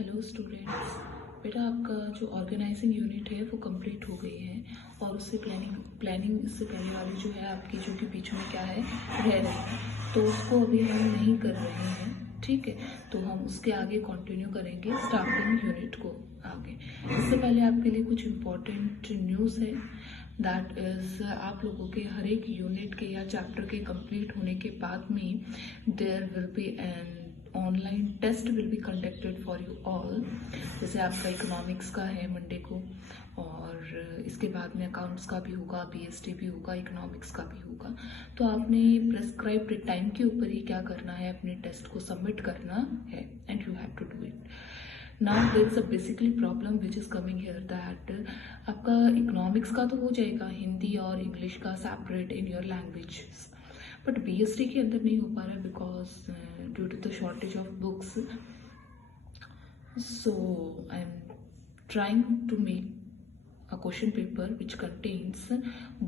Hello students. बेटा आपका जो ऑर्गेनाइजिंग यूनिट है वो कंप्लीट हो गई है और उससे प्लानिंग इससे पहले वाली जो है आपकी, जो कि बीच में क्या है रह रही है, तो उसको अभी हम नहीं कर रहे हैं। ठीक है, तो हम उसके आगे कंटिन्यू करेंगे स्टाफिंग यूनिट को आगे। इससे पहले आपके लिए कुछ इम्पोर्टेंट न्यूज़ है। दैट इज़ आप लोगों के हर एक यूनिट के या चैप्टर के कंप्लीट होने के बाद में there will be an online test will be conducted for you all. जैसे आपका इकोनॉमिक्स का है मंडे को, और इसके बाद में अकाउंट्स का भी होगा, बीएसटी भी होगा, इकोनॉमिक्स का भी होगा। तो आपने प्रेस्क्राइब्ड टाइम के ऊपर ही क्या करना है, अपने टेस्ट को सबमिट करना है and you have to do it. Now there is a basically problem which is coming here that आपका इकोनॉमिक्स का तो हो जाएगा, हिंदी और इंग्लिश का separate in your language, but BST के अंदर नहीं हो पा रहा है because due to the shortage of books. So I am trying to make a question paper which contains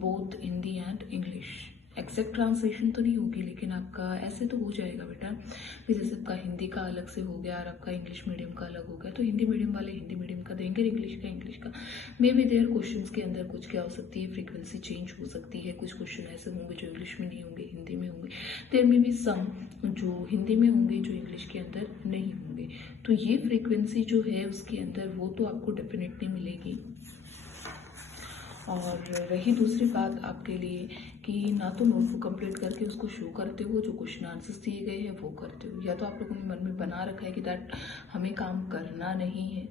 both Hindi and English। Exact translation तो नहीं होगी, लेकिन आपका ऐसे तो हो जाएगा बेटा कि जैसे आपका हिंदी का अलग से हो गया और आपका इंग्लिश मीडियम का अलग हो गया, तो हिंदी मीडियम वाले हिंदी मीडियम का देंगे, इंग्लिश का मे बी देयर क्वेश्चंस के अंदर कुछ क्या हो सकती है, फ्रीक्वेंसी चेंज हो सकती है। कुछ क्वेश्चन ऐसे होंगे जो इंग्लिश में नहीं होंगे, हिंदी में होंगे। देयर मे बी सम जो हिंदी में होंगे जो इंग्लिश के अंदर नहीं होंगे। तो ये फ्रीक्वेंसी जो है उसके अंदर वो तो आपको डेफिनेटली मिलेगी। और रही दूसरी बात आपके लिए कि ना तो नोटबुक कंप्लीट करके उसको शो करते हो, जो क्वेश्चन आंसर्स दिए गए हैं वो करते हो, या तो आप लोगों ने मन में बना रखा है कि दैट हमें काम करना नहीं है।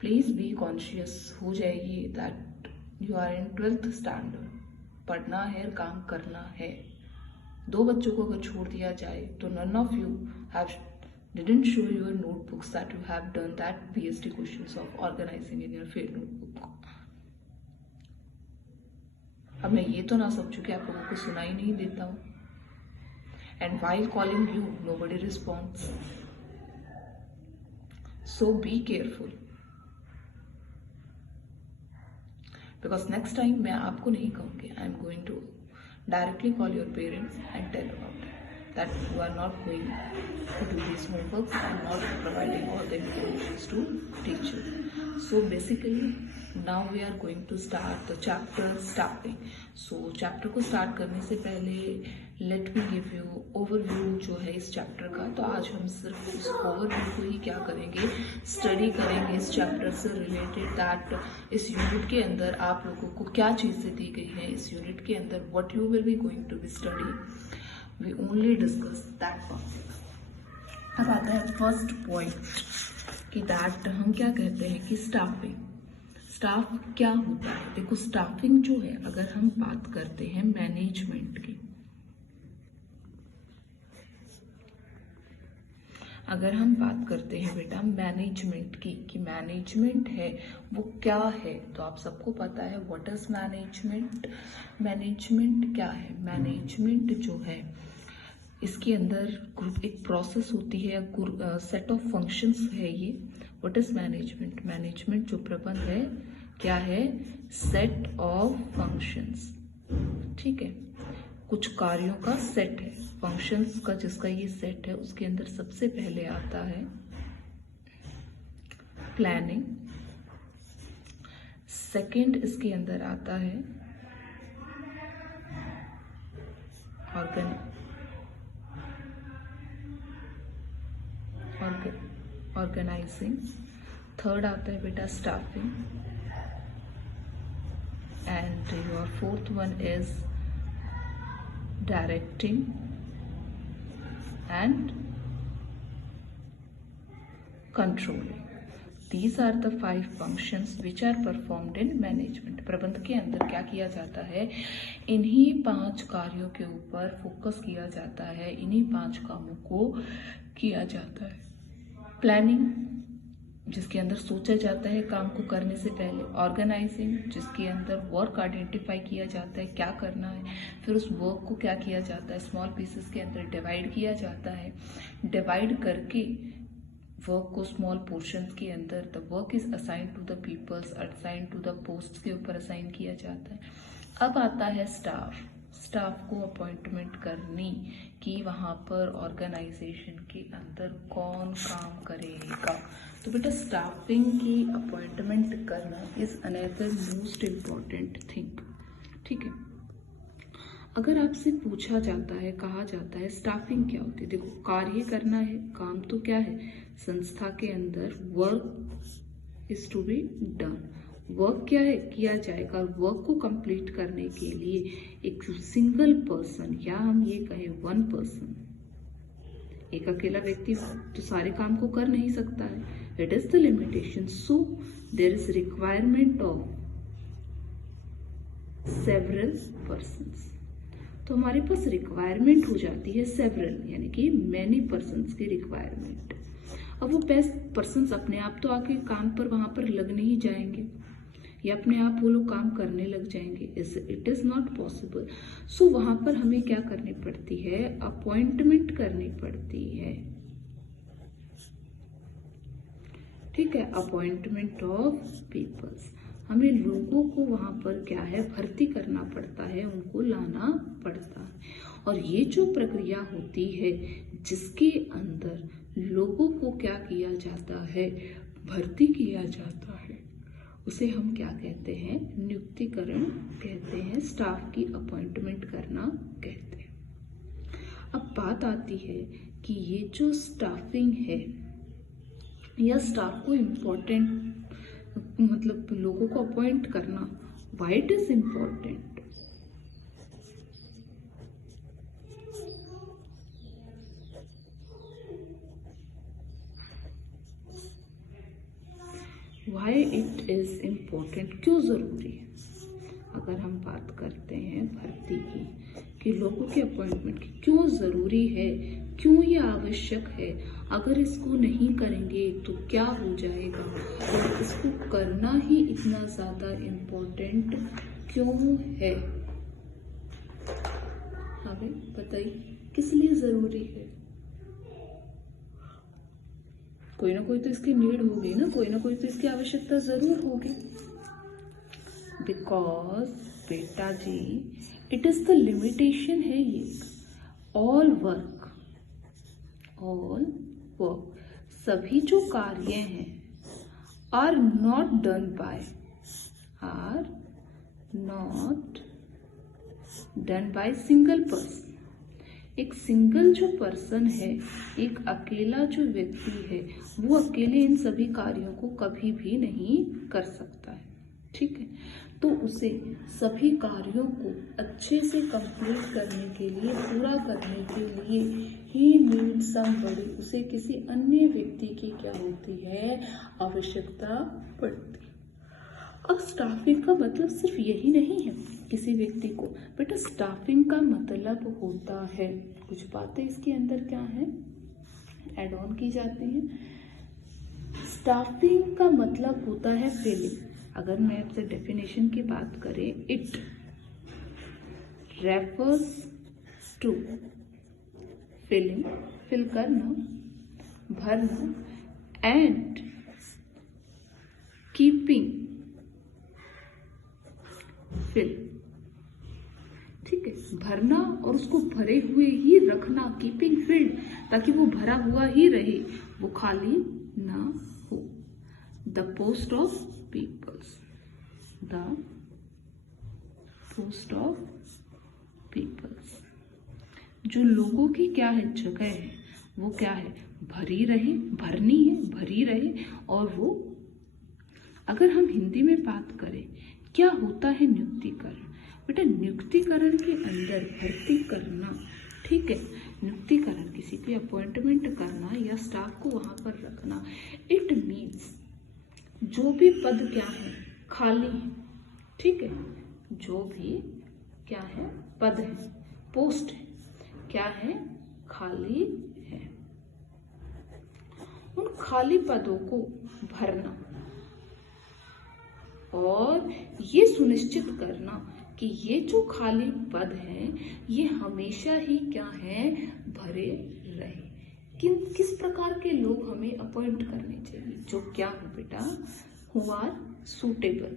प्लीज़ बी कॉन्शियस हो जाएगी that you are in 12th standard, पढ़ना है, काम करना है। 2 बच्चों को अगर छोड़ दिया जाए तो none of you have didn't show your notebooks that you have done that BST questions of organizing in your field notebook। अब मैं ये तो ना समझूं कि आप लोगों को सुनाई नहीं देता हूँ, and while calling you nobody response. So be careful, because next time मैं आपको नहीं कहूँगी, I am going to directly call your parents and tell about that you are not going to do these homeworks and not providing all the information to teacher। So basically now we are going to start the chapter starting। So chapter को start करने से पहले let me give you overview जो है इस chapter का। तो आज हम सिर्फ इस overview को ही क्या करेंगे, study करेंगे इस chapter से related that इस unit के अंदर आप लोगों को क्या चीज़ें दी गई हैं, इस unit के अंदर what you will be going to be study। We only discuss that part। अब आता है फर्स्ट पॉइंट कि दैट हम क्या कहते हैं कि स्टाफ क्या होता है। देखो स्टाफिंग जो है, अगर हम बात करते हैं मैनेजमेंट की, अगर हम बात करते हैं बेटा मैनेजमेंट की कि मैनेजमेंट है वो क्या है, तो आप सबको पता है व्हाट इज मैनेजमेंट। मैनेजमेंट क्या है, मैनेजमेंट जो है इसके अंदर एक प्रोसेस होती है, सेट ऑफ फंक्शंस है ये। व्हाट इज मैनेजमेंट, मैनेजमेंट जो प्रबंध है क्या है, सेट ऑफ फंक्शंस। ठीक है, कुछ कार्यों का सेट है, फंक्शंस का जिसका ये सेट है। उसके अंदर सबसे पहले आता है प्लानिंग, सेकंड इसके अंदर आता है ऑर्गेनाइजिंग, थर्ड आता है बेटा staffing, and your fourth one is directing and controlling। These are the 5 functions which are performed in management। प्रबंध के अंदर क्या किया जाता है, इन्हीं 5 कार्यों के ऊपर फोकस किया जाता है, इन्हीं 5 कामों को किया जाता है। प्लानिंग जिसके अंदर सोचा जाता है काम को करने से पहले, ऑर्गेनाइजिंग जिसके अंदर वर्क आइडेंटिफाई किया जाता है क्या करना है, फिर उस वर्क को क्या किया जाता है, स्मॉल पीसेस के अंदर डिवाइड किया जाता है, डिवाइड करके वर्क को स्मॉल पोर्शंस के अंदर the work is assign to the peoples, assign to the posts के ऊपर असाइन किया जाता है। अब आता है स्टाफ। स्टाफ को अपॉइंटमेंट करनी कि वहाँ पर ऑर्गेनाइजेशन के अंदर कौन काम करेगा। तो बेटा स्टाफिंग की अपॉइंटमेंट करना is another most important thing. ठीक है, अगर आपसे पूछा जाता है, कहा जाता है स्टाफिंग क्या होती है, देखो कार्य करना है, काम तो क्या है, संस्था के अंदर work is to be done, work क्या है, किया जाएगा। वर्क को कंप्लीट करने के लिए एक सिंगल पर्सन या हम ये कहें वन पर्सन, एक अकेला व्यक्ति तो सारे काम को कर नहीं सकता है, it is the limitation. So there is requirement of several persons. तो हमारे पास रिक्वायरमेंट हो जाती है सेवरल, यानी कि मैनी पर्सन्स की रिक्वायरमेंट। अब वो बेस्ट पर्सन्स अपने आप तो आके काम पर वहां पर लग नहीं जाएंगे या अपने आप वो लोग काम करने लग जाएंगे, इट इज नॉट पॉसिबल। सो वहां पर हमें क्या करनी पड़ती है, अपॉइंटमेंट करनी पड़ती है। ठीक है, अपॉइंटमेंट ऑफ पीपल्स, हमें लोगों को वहां पर क्या है, भर्ती करना पड़ता है, उनको लाना पड़ता है। और ये जो प्रक्रिया होती है जिसके अंदर लोगों को क्या किया जाता है, भर्ती किया जाता है, उसे हम क्या कहते हैं, नियुक्तिकरण कहते हैं, स्टाफ की अपॉइंटमेंट करना कहते हैं। अब बात आती है कि ये जो स्टाफिंग है या स्टाफ को इम्पोर्टेंट मतलब लोगों को अपॉइंट करना, why it is important. Why it is important, क्यों जरूरी है। अगर हम बात करते हैं भर्ती की, कि लोगों के अपॉइंटमेंट की क्यों जरूरी है, क्यों ये आवश्यक है, अगर इसको नहीं करेंगे तो क्या हो जाएगा, और इसको करना ही इतना ज्यादा इम्पोर्टेंट क्यों है, हमें बताइए किस लिए जरूरी है। कोई ना कोई तो इसकी नीड होगी ना, कोई ना कोई तो इसकी आवश्यकता जरूर होगी। बिकॉज बेटा जी इट इज द लिमिटेशन है ये, ऑल वर्क सभी जो कार्य हैं are not done by single person. एक सिंगल जो पर्सन है, एक अकेला जो व्यक्ति है, वो अकेले इन सभी कार्यों को कभी भी नहीं कर सकता है। ठीक है, तो उसे सभी कार्यों को अच्छे से कंप्लीट करने के लिए, पूरा करने के लिए ही नीड समबडी, उसे किसी अन्य व्यक्ति की क्या होती है, आवश्यकता पड़ती है। अब स्टाफिंग का मतलब सिर्फ यही नहीं है किसी व्यक्ति को, बेटा स्टाफिंग का मतलब होता है, कुछ बातें इसके अंदर क्या है, एड ऑन की जाती हैं। स्टाफिंग का मतलब होता है फिलिंग। अगर मैं आपसे डेफिनेशन की बात करें, it refers to filling, fill करना, भरना, एंड कीपिंग फिल। ठीक है, भरना और उसको भरे हुए ही रखना, कीपिंग फिल्ड, ताकि वो भरा हुआ ही रहे, वो खाली ना हो। The post of peoples, the post of peoples, जो लोगों की क्या है, जगह है, वो क्या है, भरी रहे, भरनी है, भरी रहे। और वो अगर हम हिंदी में बात करें, क्या होता है नियुक्तिकरण, बेटा नियुक्तिकरण के अंदर भर्ती करना। ठीक है, नियुक्तिकरण किसी की अपॉइंटमेंट करना या स्टाफ को वहां पर रखना, इट मीन्स जो भी पद क्या है, खाली है। ठीक है, जो भी क्या है, पद है, पोस्ट है, क्या है, खाली है, उन खाली पदों को भरना और ये सुनिश्चित करना कि ये जो खाली पद हैं ये हमेशा ही क्या है, भरे रहे। किस प्रकार के लोग हमें अपॉइंट करने चाहिए, जो क्या हो बेटा, हु आर सूटेबल,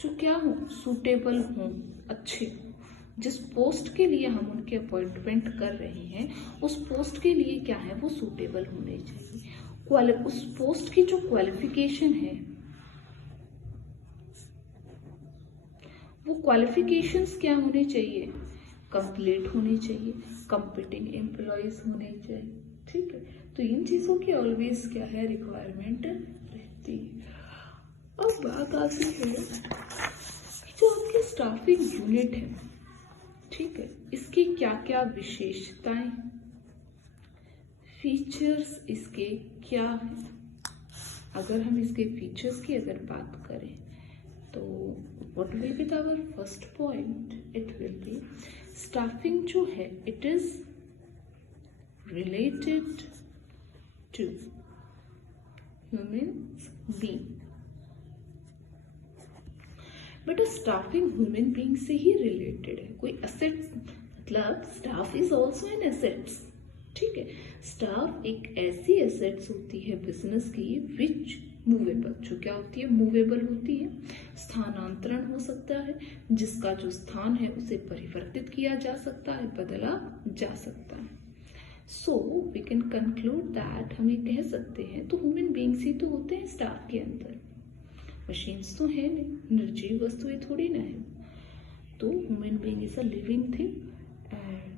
जो क्या हो, सूटेबल हों, अच्छे हों, जिस पोस्ट के लिए हम उनके अपॉइंटमेंट कर रहे हैं उस पोस्ट के लिए क्या है, वो सूटेबल होने चाहिए। उस पोस्ट की जो क्वालिफिकेशन है, वो क्वालिफिकेशंस क्या होने चाहिए, कंप्लीट होनी चाहिए, कॉम्पिटिंग एम्प्लॉयज होने चाहिए। ठीक है, तो इन चीज़ों की ऑलवेज क्या है, रिक्वायरमेंट रहती है। अब बात आती है कि जो आपकी स्टाफिंग यूनिट है, ठीक है, इसकी क्या क्या विशेषताएं, फीचर्स इसके क्या हैं। अगर हम इसके फीचर्स की अगर बात करें तो what will be our first point, it will be staffing जो है it is related to human being, but staffing human being से ही रिलेटेड है। कोई एसेट, मतलब staff is also an assets. ठीक है, स्टाफ एक ऐसी एसेट्स होती है बिजनेस की विच मूवेबल, जो क्या होती है, मूवेबल होती है, स्थानांतरण हो सकता है, जिसका जो स्थान है उसे परिवर्तित किया जा सकता है, बदला जा सकता है। So we can conclude that, हम ये कह सकते हैं तो ह्यूमन बीइंग्स ही तो होते हैं स्टाफ के अंदर, मशीन्स तो है नहीं, निर्जीव वस्तुएं थोड़ी ना है। तो human being is a living thing and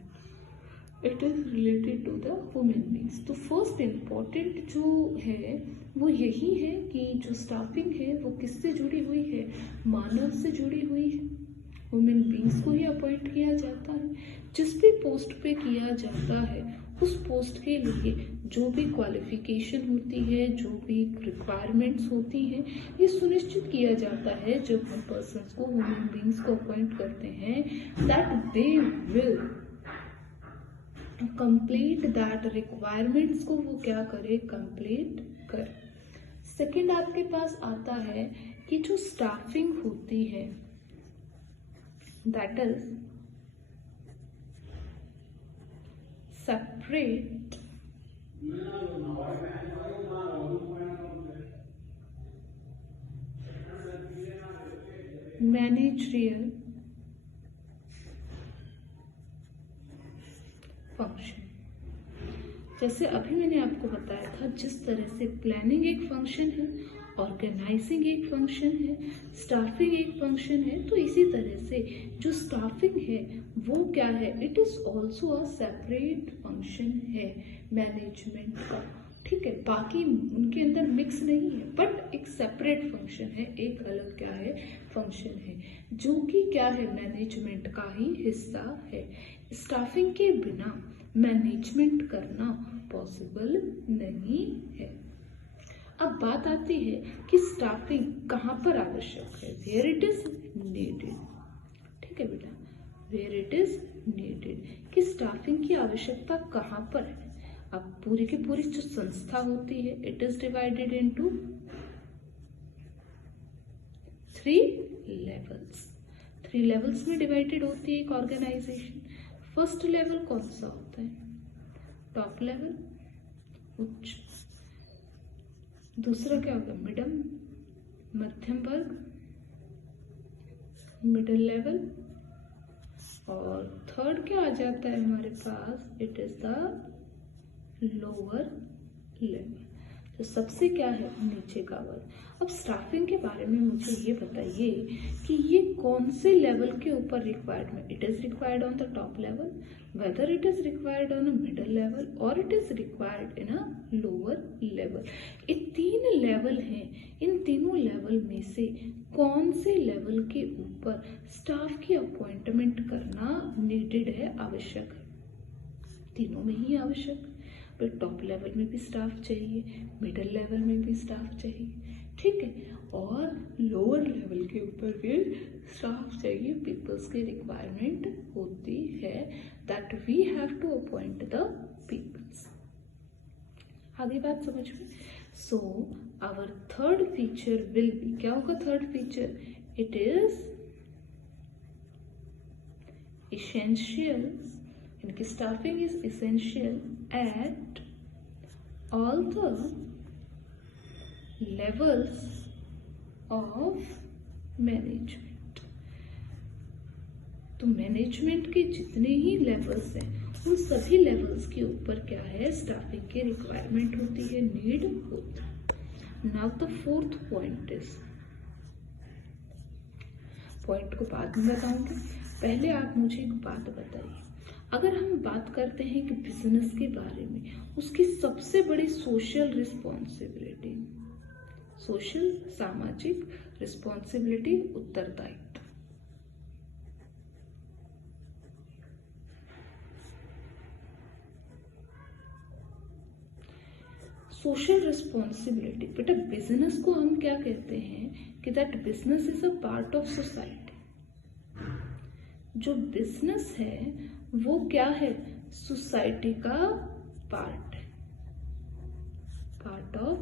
it is related to the human beings. तो फर्स्ट इम्पॉर्टेंट जो है वो यही है कि जो स्टाफिंग है वो किससे जुड़ी हुई है, मानव से जुड़ी हुई है। ह्यूमन बीइंग्स को ही अपॉइंट किया जाता है, जिस भी पोस्ट पे किया जाता है उस पोस्ट के लिए जो भी क्वालिफिकेशन होती है, जो भी रिक्वायरमेंट्स होती हैं, ये सुनिश्चित किया जाता है जब हम पर्सन्स को, ह्यूमन बीइंग्स को अपॉइंट करते हैं, that they will complete that requirements को वो क्या करे, कंप्लीट कर। सेकंड आपके पास आता है कि जो स्टाफिंग होती है that is separate managerial function. जैसे अभी मैंने आपको बताया था, जिस तरह से प्लानिंग एक फंक्शन है, ऑर्गेनाइजिंग एक फंक्शन है, स्टाफिंग एक फंक्शन है, तो इसी तरह से जो स्टाफिंग है वो क्या है, it is also a separate function है मैनेजमेंट का। ठीक है, बाकी उनके अंदर मिक्स नहीं है, बट एक सेपरेट फंक्शन है, एक अलग क्या है, फंक्शन है, जो कि क्या है, मैनेजमेंट का ही हिस्सा है। स्टाफिंग के बिना मैनेजमेंट करना पॉसिबल नहीं है। अब बात आती है कि स्टाफिंग कहाँ पर आवश्यक है, वेयर इट इज नीडेड। ठीक है बेटा, वेयर इट इज नीडेड, कि स्टाफिंग की आवश्यकता कहाँ पर है। अब पूरी की पूरी जो संस्था होती है, it is divided into 3 levels. 3 levels में डिवाइडेड होती है एक ऑर्गेनाइजेशन। फर्स्ट लेवल कौन सा होता है, टॉप लेवल, उच्च। दूसरा क्या होगा, मिडल, मध्यम वर्ग, मिडिल लेवल। और थर्ड क्या आ जाता है हमारे पास, it is the lower level, तो सबसे क्या है, नीचे का वर्ग। अब स्टाफिंग के बारे में मुझे ये बताइए कि ये कौन से लेवल के ऊपर रिक्वायर्ड है। It is required on the top level, whether it is required on a middle level और it is required in a lower level. ये 3 लेवल हैं, इन तीनों लेवल में से कौन से लेवल के ऊपर स्टाफ की अपॉइंटमेंट करना नीडेड है, आवश्यक है। तीनों में ही आवश्यक, तो टॉप लेवल में भी स्टाफ चाहिए, मिडिल लेवल में भी स्टाफ चाहिए, ठीक है, और लोअर लेवल के ऊपर भी स्टाफ चाहिए। पीपल्स की रिक्वायरमेंट होती है that we have to appoint the peoples. आगे बात समझ में। So our third feature will be, क्या होगा third feature, it is essential, इनकी staffing is essential at all the levels of management. तो मैनेजमेंट के जितने ही लेवल्स हैं उन सभी लेवल्स के ऊपर क्या है, स्टाफिंग की रिक्वायरमेंट होती है, नीड होता है। Now the fourth point is, point को बाद में बताऊंगी, पहले आप मुझे एक बात बताइए, अगर हम बात करते हैं कि बिजनेस के बारे में, उसकी सबसे बड़ी सोशल रिस्पॉन्सिबिलिटी, सोशल सामाजिक रिस्पॉन्सिबिलिटी, उत्तरदायित्व। सोशल रिस्पॉन्सिबिलिटी, बेटा बिजनेस को हम क्या कहते हैं कि that business is a part of society. जो बिजनेस है वो क्या है, सोसाइटी का पार्ट है, पार्ट ऑफ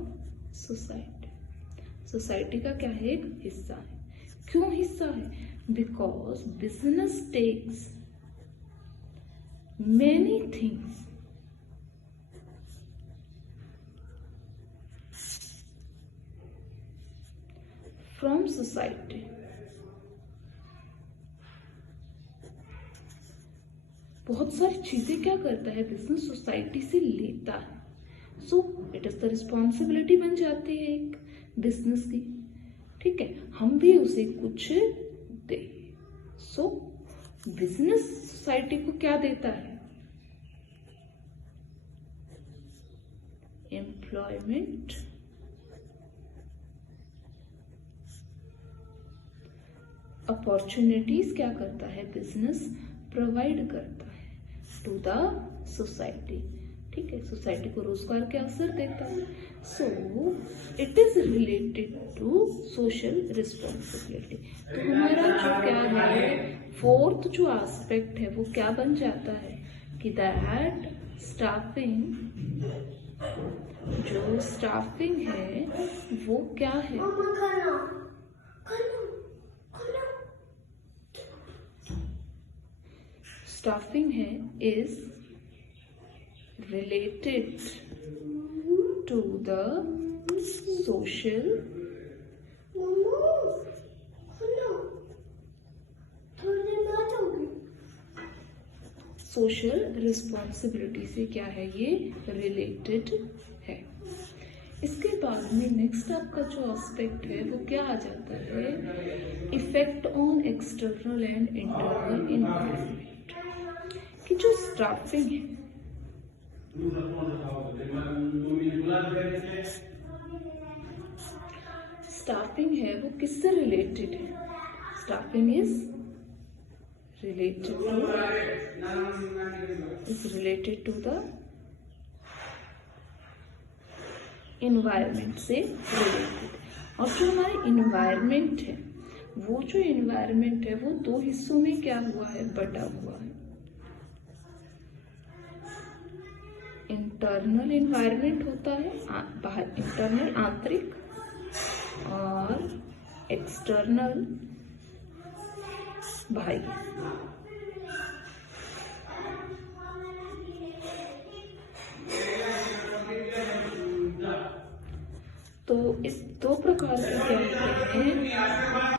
सोसाइटी। सोसाइटी का क्या है, एक हिस्सा है। क्यों हिस्सा है, because business takes many things from society. बहुत सारी चीजें क्या करता है बिजनेस, सोसाइटी से लेता है। So it is the responsibility बन जाती है एक बिजनेस की, ठीक है, हम भी उसे कुछ दे। सो बिजनेस सोसाइटी को क्या देता है, एम्प्लॉयमेंट, अपॉर्चुनिटीज क्या करता है बिजनेस, प्रोवाइड करता है टू द सोसाइटी, ठीक है, सोसाइटी को रोजगार के अवसर देता है। So it is related to social responsibility. तो हमारा जो क्या है, फोर्थ जो एस्पेक्ट है वो क्या बन जाता है कि दैट स्टाफिंग, जो स्टाफिंग है वो क्या है, स्टाफिंग है is related to the social responsibility से क्या है, ये रिलेटेड है। इसके बाद में नेक्स्ट आपका जो एस्पेक्ट है वो क्या आ जाता है, effect on external and internal environment. कि जो स्टाफिंग है, स्टाफिंग है वो किससे रिलेटेड है, staffing is related to the environment से रिलेटेड। और जो हमारे इन्वायरमेंट है, वो जो इन्वायरमेंट है वो दो हिस्सों में क्या हुआ है, बटा हुआ है। इंटरनल इन्वायरमेंट होता है, बाहर इंटरनल आंतरिक, और एक्सटर्नल बाह्य। तो इस दो प्रकार के क्या होते हैं,